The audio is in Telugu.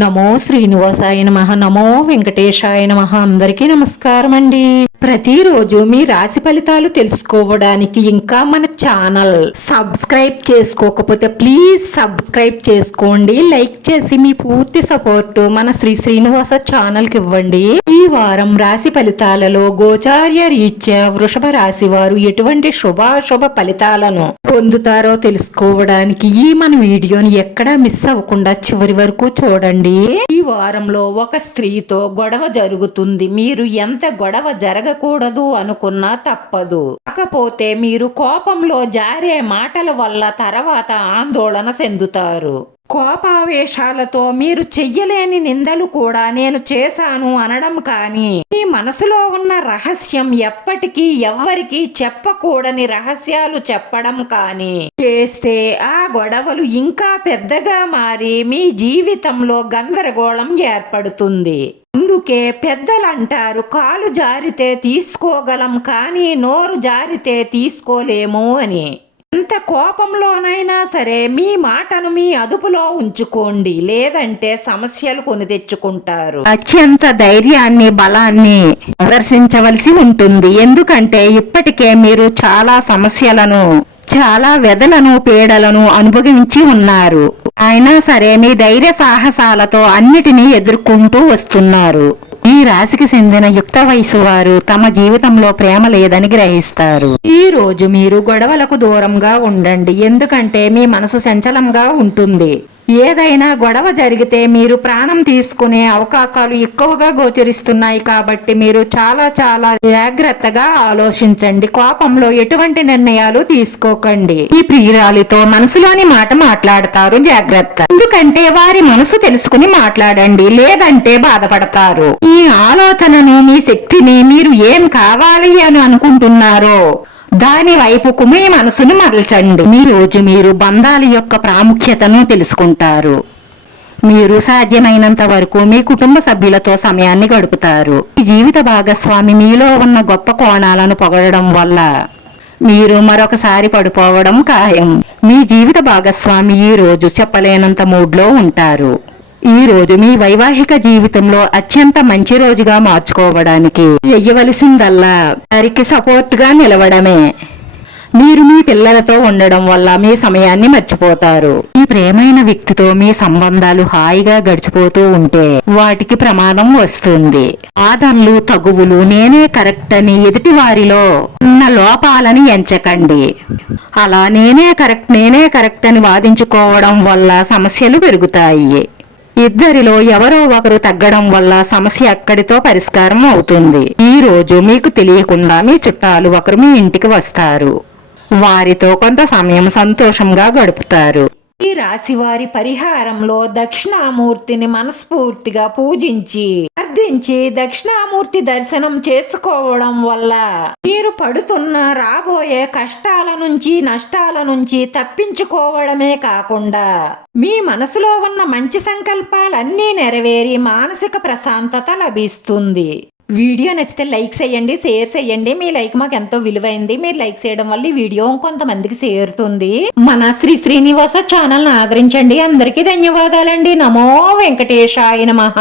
నమో శ్రీనివాసాయ నమః. నమో వెంకటేశాయ నమః. అందరికీ నమస్కారం అండి. ప్రతిరోజు మీ రాశి ఫలితాలు తెలుసుకోవడానికి ఇంకా మన ఛానల్ సబ్స్క్రైబ్ చేసుకోకపోతే ప్లీజ్ సబ్స్క్రైబ్ చేసుకోండి. లైక్ చేసి మీ పూర్తి సపోర్ట్ మన శ్రీనివాస ఛానల్ కి ఇవ్వండి. ఈ వారం రాశి ఫలితాలలో గోచార్య రీత్యా వృషభ రాశి వారు ఎటువంటి శుభాశుభ ఫలితాలను పొందుతారో తెలుసుకోవడానికి ఈ మన వీడియోని ఎక్కడా మిస్ అవ్వకుండా చివరి వరకు చూడండి. ఈ వారంలో ఒక స్త్రీతో గొడవ జరుగుతుంది. మీరు ఎంత గొడవ జరగకూడదు అనుకున్నా తప్పదు. కాకపోతే మీరు కోపంలో జారే మాటల వల్ల తర్వాత ఆందోళన చెందుతారు. కోపావేశాలతో మీరు చెయ్యలేని నిందలు కూడా నేను చేశాను అనడం కానీ, మీ మనసులో ఉన్న రహస్యం ఎప్పటికీ ఎవ్వరికీ చెప్పకూడని రహస్యాలు చెప్పడం కానీ చేస్తే ఆ గొడవలు ఇంకా పెద్దగా మారి మీ జీవితంలో గందరగోళం ఏర్పడుతుంది. అందుకే పెద్దలంటారు, కాలు జారితే తీసుకోగలం కానీ నోరు జారితే తీసుకోలేము అని. ఎంత కోపంలోనైనా సరే మీ మాటను మీ అదుపులో ఉంచుకోండి, లేదంటే సమస్యలు కొని తెచ్చుకుంటారు. అత్యంత ధైర్యాన్ని బలాన్ని ప్రదర్శించవలసి ఉంటుంది. ఎందుకంటే ఇప్పటికే మీరు చాలా సమస్యలను చాలా వ్యధలను పీడలను అనుభవించి ఉన్నారు. అయినా సరే మీ ధైర్య సాహసాలతో అన్నిటినీ ఎదుర్కొంటూ వస్తున్నారు. ఈ రాశికి చెందిన యుక్త వయసు వారు తమ జీవితంలో ప్రేమ లేదని గ్రహిస్తారు. ఈ రోజు మీరు గొడవలకు దూరంగా ఉండండి, ఎందుకంటే మీ మనసు చంచలంగా ఉంటుంది. ఏదైనా గొడవ జరిగితే మీరు ప్రాణం తీసుకునే అవకాశాలు ఎక్కువగా గోచరిస్తున్నాయి. కాబట్టి మీరు చాలా చాలా జాగ్రత్తగా ఆలోచించండి. కోపంలో ఎటువంటి నిర్ణయాలు తీసుకోకండి. ఈ ప్రియురాలితో మనసులోని మాట మాట్లాడతారు, జాగ్రత్త. ఎందుకంటే వారి మనసు తెలుసుకుని మాట్లాడండి, లేదంటే బాధపడతారు. ఈ ఆలోచనను, మీ శక్తిని మీరు ఏం కావాలి అని అనుకుంటున్నారో దాని వైపుకు మీ మనసును మరల్చండి. ఈ రోజు మీరు బంధాల యొక్క ప్రాముఖ్యతను తెలుసుకుంటారు. మీరు సాధ్యమైనంత వరకు మీ కుటుంబ సభ్యులతో సమయాన్ని గడుపుతారు. ఈ జీవిత భాగస్వామి మీలో ఉన్న గొప్ప కోణాలను పొగడడం వల్ల మీరు మరొకసారి పడిపోవడం ఖాయం. మీ జీవిత భాగస్వామి ఈ రోజు చెప్పలేనంత మూడ్లో ఉంటారు. ఈ రోజు మీ వైవాహిక జీవితంలో అత్యంత మంచి రోజుగా మార్చుకోవడానికి చెయ్యవలసిందల్లా వారికి సపోర్ట్ గా నిలవడమే. మీరు మీ పిల్లలతో ఉండడం వల్ల మీ సమయాన్ని మర్చిపోతారు. మీ ప్రేమైన వ్యక్తితో మీ సంబంధాలు హాయిగా గడిచిపోతూ ఉంటే వాటికి ప్రమాదం వస్తుంది. ఆదర్లు తగువులు నేనే కరెక్ట్ అని ఎదుటి వారిలో ఉన్న లోపాలని ఎంచకండి. అలా నేనే కరెక్ట్ అని వాదించుకోవడం వల్ల సమస్యలు పెరుగుతాయి. ఇద్దరిలో ఎవరో ఒకరు తగ్గడం వల్ల సమస్య అక్కడితో పరిష్కారం అవుతుంది. ఈ రోజు మీకు తెలియకుండా మీ చుట్టాలు ఒకరు మీ ఇంటికి వస్తారు. వారితో కొంత సమయం సంతోషంగా గడుపుతారు. ఈ రాశి వారి పరిహారంలో దక్షిణామూర్తిని మనస్ఫూర్తిగా పూజించి ప్రార్థించి దక్షిణామూర్తి దర్శనం చేసుకోవడం వల్ల మీరు పడుతున్న రాబోయే కష్టాల నుంచి నష్టాల నుంచి తప్పించుకోవడమే కాకుండా మీ మనసులో ఉన్న మంచి సంకల్పాలన్నీ నెరవేరి మానసిక ప్రశాంతత లభిస్తుంది. వీడియో నచ్చితే లైక్ చేయండి, షేర్ చేయండి. మీ లైక్ మాకు ఎంతో విలువైంది. మీరు లైక్ చేయడం వల్ల ఈ వీడియో కొంతమందికి చేరుతుంది. మన శ్రీనివాస ఛానల్ ఆదరించండి. అందరికీ ధన్యవాదాలండి. నమో వెంకటేశాయ నమః.